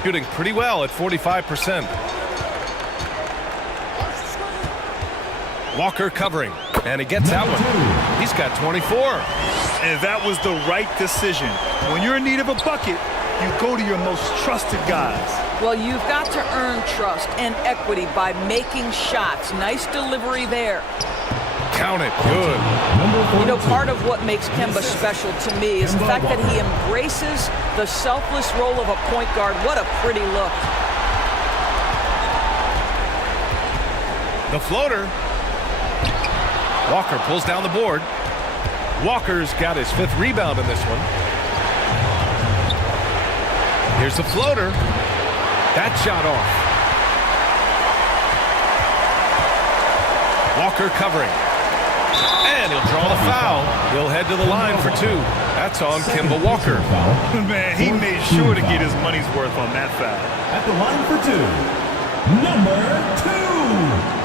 Shooting pretty well at 45%. Walker covering, and he gets that one. He's got 24. And that was the right decision. When you're in need of a bucket, you go to your most trusted guys. Well, you've got to earn trust and equity by making shots. Nice delivery there. Count it. Good. You know, part of what makes Kemba special to me is the fact that he embraces the selfless role of a point guard. What a pretty look. The floater. Walker pulls down the board. Walker's got his 5th rebound in this one. Here's the floater. That shot off. Walker covering. And he'll draw the foul. He'll head to the line for 2. That's on Kemba Walker. Man, he made sure to get his money's worth on that foul. At the line for 2. Number 2.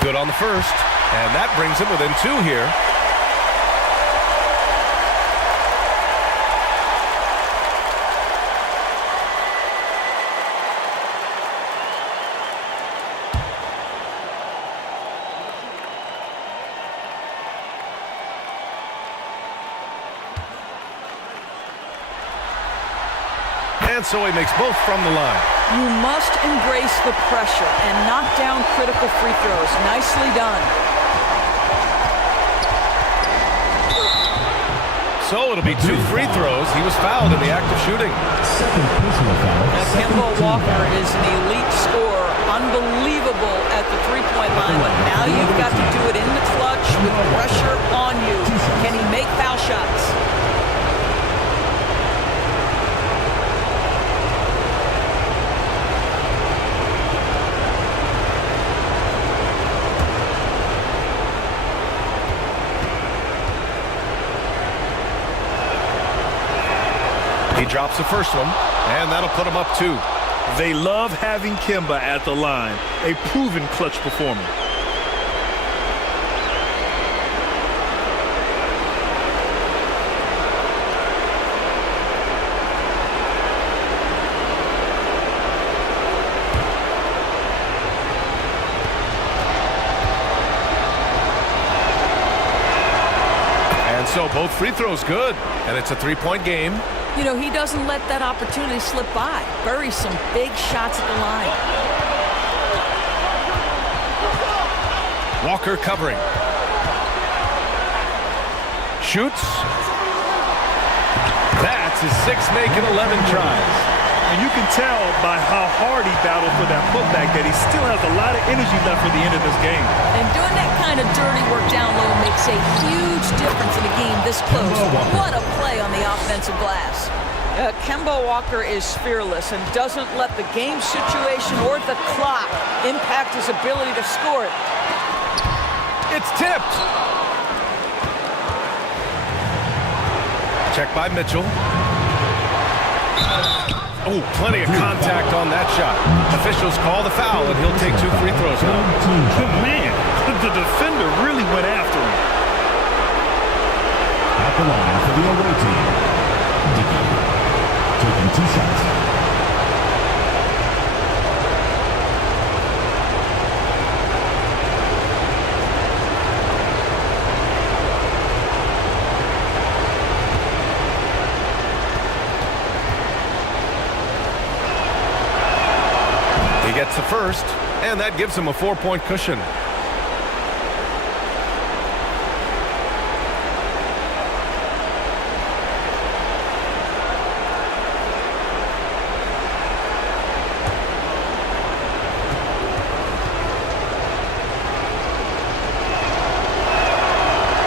Good on the first, and that brings him within 2 here. And so he makes both from the line. You must embrace the pressure and knock down critical free throws. Nicely done. So it'll be 2 free throws. He was fouled in the act of shooting. Second personal foul. Now, Kemba Walker is an elite scorer. Unbelievable at the three-point line, but now you've got to do it in the clutch with pressure on you. Can he make foul shots? He drops the first one, and that'll put him up 2. They love having Kemba at the line, a proven clutch performer. So both free throws good, and it's a three-point game. You know, he doesn't let that opportunity slip by. Buries some big shots at the line. Walker covering. Shoots. That's his sixth make in 11 tries. And you can tell by how hard he battled for that putback that he still has a lot of energy left for the end of this game. And doing that kind of dirty work down low makes a huge difference in a game this close. What a play on the offensive glass. Kemba Walker is fearless and doesn't let the game situation or the clock impact his ability to score it. It's tipped. Check by Mitchell. Oh, plenty of contact on that shot. Officials call the foul, and he'll take 2 free throws now. Man, the defender really went after him. At the line for the away team, Dickey, taking 2 shots. Gets the first, and that gives him a 4-point cushion.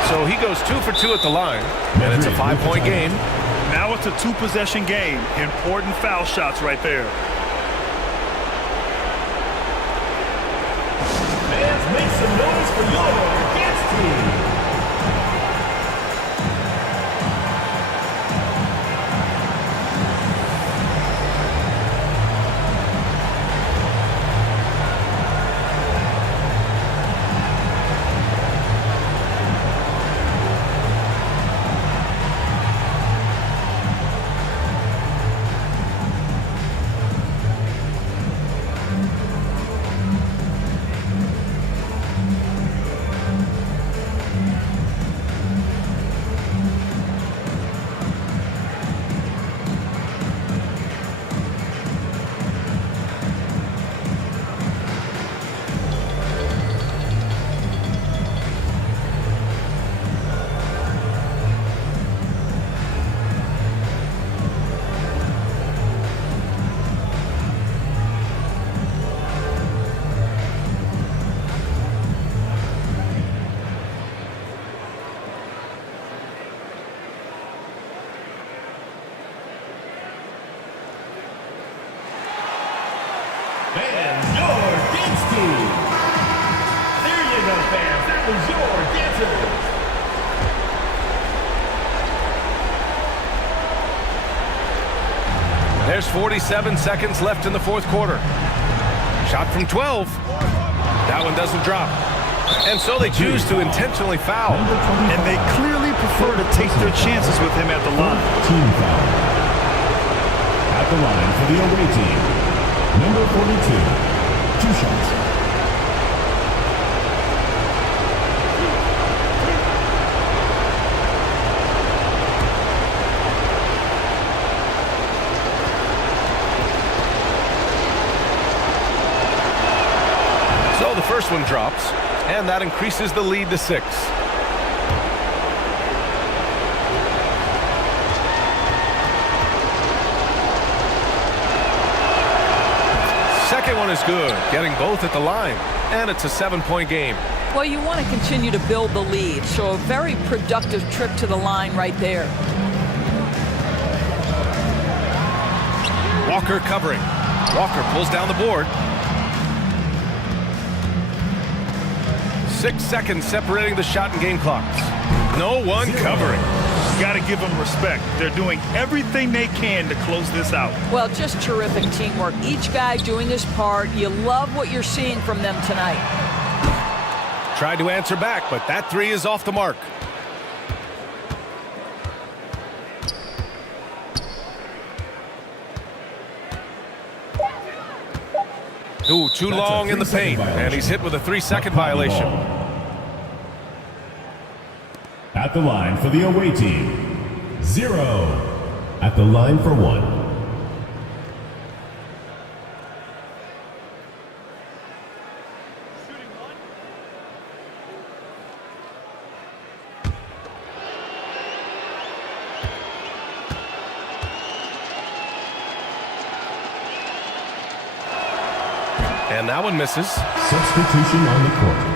So he goes 2 for 2 at the line, and it's a 5-point game. Now it's a 2-possession game. Important foul shots right there. Make some noise for your dance team. Fans, your dance team. There you go, fans. That was your dancers. There's 47 seconds left in the 4th quarter. Shot from 12. That one doesn't drop. And so they choose to intentionally foul. And they clearly prefer to take their chances with him at the line. Team foul. At the line for the away team, number 42, 2 shots. So the first one drops, and that increases the lead to 6. Second one is good, getting both at the line, and it's a 7-point game. Well, you want to continue to build the lead, so a very productive trip to the line right there. Walker covering. Walker pulls down the board. 6 seconds separating the shot and game clocks. No one covering. got to give them respect. They're doing everything they can to close this out. Well, just terrific teamwork. Each guy doing his part. You love what you're seeing from them tonight. Tried to answer back, but that three is off the mark. Ooh, too long in the paint, and he's hit with a 3-second violation. At the line for the away team, 0. At the line for 1. And that one misses. Substitution on the court.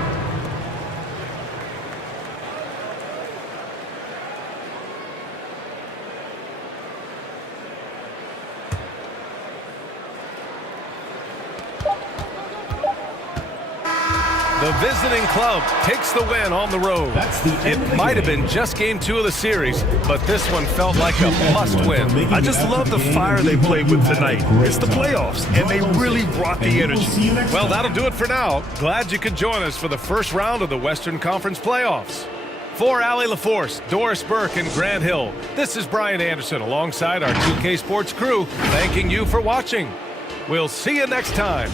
The visiting club takes the win on the road. It might have been just game 2 of the series, but this one felt like a must-win. I just love the fire they played with tonight. It's the playoffs, and they really brought the energy. Well, that'll do it for now. Glad you could join us for the first round of the Western Conference playoffs. For Allie LaForce, Doris Burke, and Grant Hill, this is Brian Anderson alongside our 2K Sports crew, thanking you for watching. We'll see you next time.